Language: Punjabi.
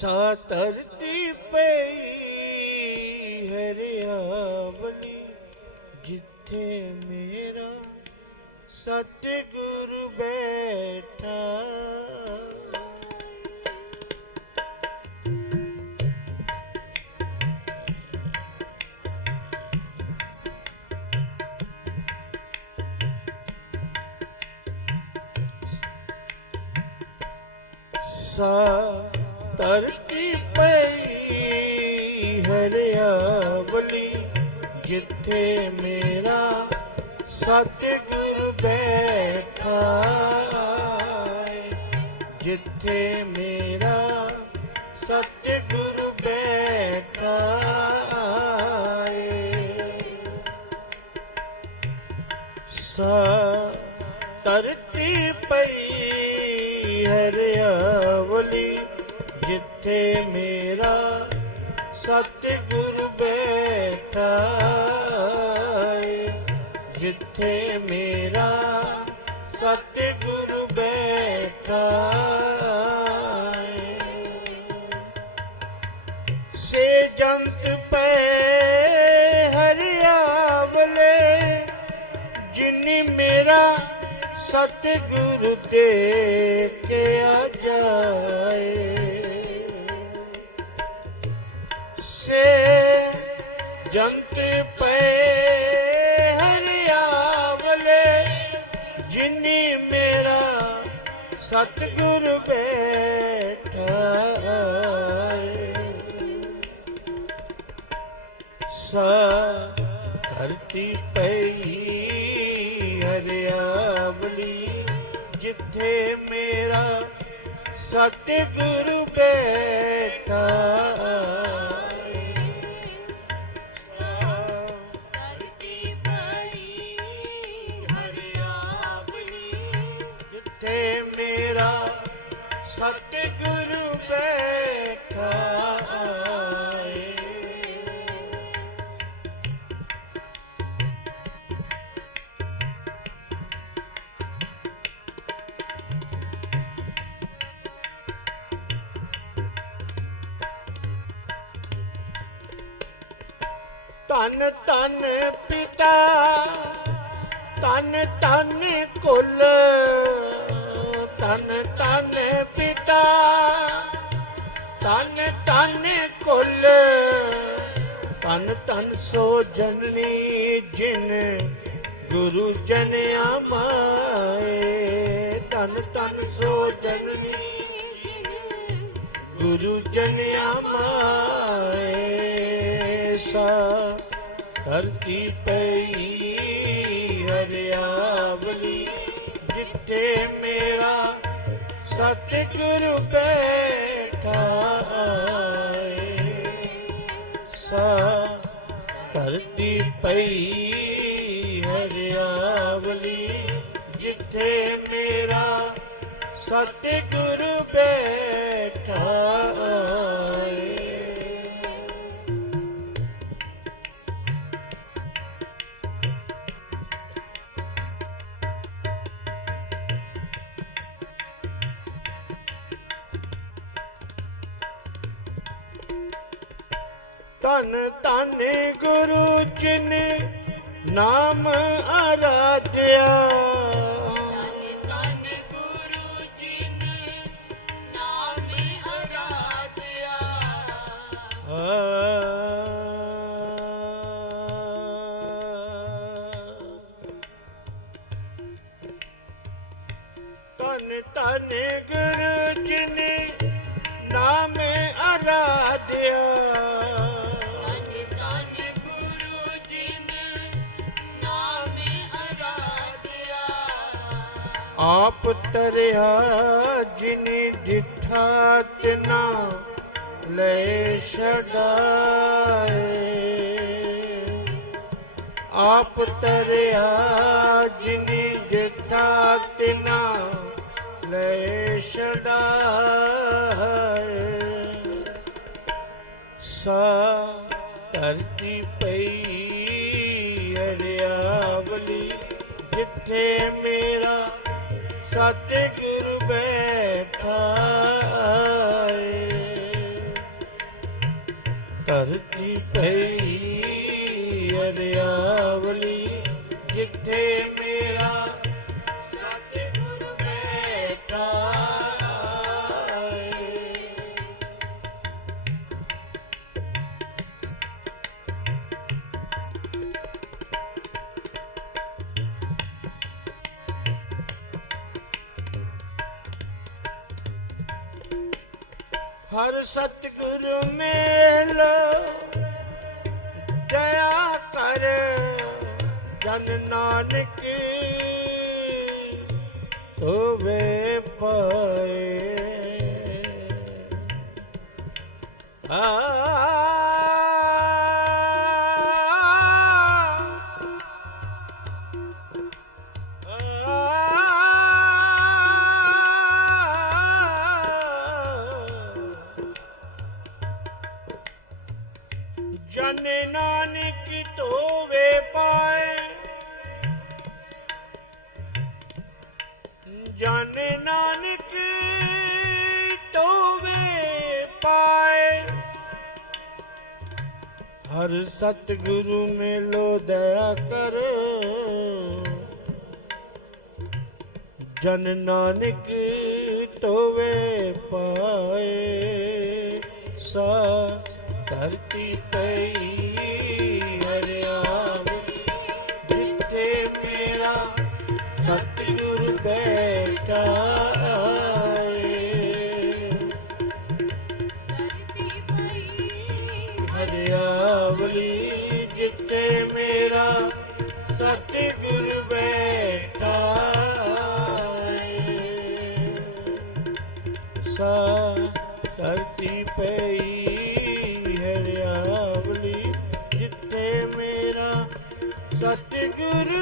ਸਾ ਧਰਤੀ ਪਈ ਹਰਿਆਵਲੀ ਜਿੱਥੇ ਮੇਰਾ ਸਤਿਗੁਰ ਬੈਠਾ। ਸਾ ਧਰਤੀ ਪਈ, ਹਰਿਆਵਲੀ, ਜਿੱਥੇ ਮੇਰਾ ਸਤਿਗੁਰ ਬੈਠਾ ਜਿੱਥੇ ਮੇਰਾ ਸਤਿਗੁਰ ਬੈਠਾ ਏ। ਧਰਤੀ ਪਈ, ਹਰਿਆਵਲੀ ਜਿੱਥੇ ਮੇਰਾ ਸਤਿਗੁਰ ਬੈਠਾ ਏ। ਜਿੱਥੇ ਮੇਰਾ ਸਤਿਗੁਰ ਬੈਠਾ ਏ। ਸੇ ਜੰਤ ਪੈ ਹਰਿਆਵਲੇ, ਜਿਨੀ ਮੇਰਾ ਸਤਿਗੁਰ ਦੇ ਕੇ ਆ ਜਾਏ ਸੇ ਜੰਤ ਪਏ ਹਰਿਆਵਲੇ ਜਿਨੀ ਮੇਰਾ ਸਤਿਗੁਰ ਬੈਠਾ ਸਾ ਧਰਤੀ ਪਈ ਹਰਿਆਵਲੀ ਜਿੱਥੇ ਮੇਰਾ ਸਤਿਗੁਰ ਬੈਠਾ ਸਤਿਗੁਰੂ ਬੈਠਾ ਏ। ਤਨ ਧੰਨ ਪਿਤਾ ਤਨ ਤਨ ਕੁਲ ਤਨ ਤਨ ਧੰਨ ਧੰਨ ਸੋ ਜਨਨੀ ਜਿਨ ਗੁਰੂ ਜਨਿਆ ਮਾਏ। ਧੰਨ ਧੰਨ ਸੋ ਜਨਨੀ ਗੁਰੂ ਜਨਿਆ ਮਾਏ। ਸਾ ਧਰਤੀ ਪਈ ਹਰਿਆਵਲੀ, ਜਿੱਥੇ ਮੇਰਾ ਸਤਿਗੁਰੂ ਬੈਠਾ। ਧਰਤੀ ਹਰਿਆਵਲੀ ਜਿੱਥੇ ਮੇਰਾ ਸਤਿਗੁਰ ਬੈਠਾ ਏ। ਧੰਨ ਧੰਨ ਗੁਰੂ ਜਿਨ ਨਾਮ ਆਰਾਧਿਆ। ਧੰਨ ਗੁਰੂ ਜੀ ਨੇ ਧੰਨ ਧੰਨ ਨਾਮ ਆਰਾਧਿਆ। ਆਪ ਤਰਿਆ ਜਿਨ ਜਿਠਾ ਤਿਨਾ ਲੈ ਛਡਾਏ। ਆਪ ਤਰਿਆ ਜਿਨ ਜਿਠਾ ਤਿਨਾ ਲੈ ਛਡਾਏ। ਸਾ ਧਰਤੀ ਪਈ ਹਰਿਆਵਲੀ ਜਿੱਥੇ ਮੇਰਾ ਸਤਿਗੁਰ ਬੈਠਾਏ। ਧਰਤੀ ਪਈ ਅਰਿਆਵਲੀ ਜਿੱਥੇ ਹਰ ਸਤਿਗੁਰ ਮੇਲ ਦਇਆ ਕਰ ਜਨ ਨਾਨਕ। ਹੋਵੇ ਪਾਏ ਆ ਜਨ ਨਾਨਕ ਧੋਵੇ ਪਾਏ। ਹਰ ਸਤਿਗੁਰੂ ਮੇਲੋ ਦਇਆ ਕਰ। ਜਨ ਨਾਨਕ ਤੋਵੇ ਪਾਏ। ਸਾ ਧਰਤੀ ਪਈ ਹਰਿਆਵਲੀ, ਜਿੱਥੇ ਮੇਰਾ ਸਤਿਗੁਰ ਸਤਿਗੁਰ ਬੈਠਾ ਏ। ਸਾ ਧਰਤੀ ਪਈ ਹਰਿਆਵਲੀ ਜਿੱਥੇ ਮੇਰਾ ਸਤਿਗੁਰ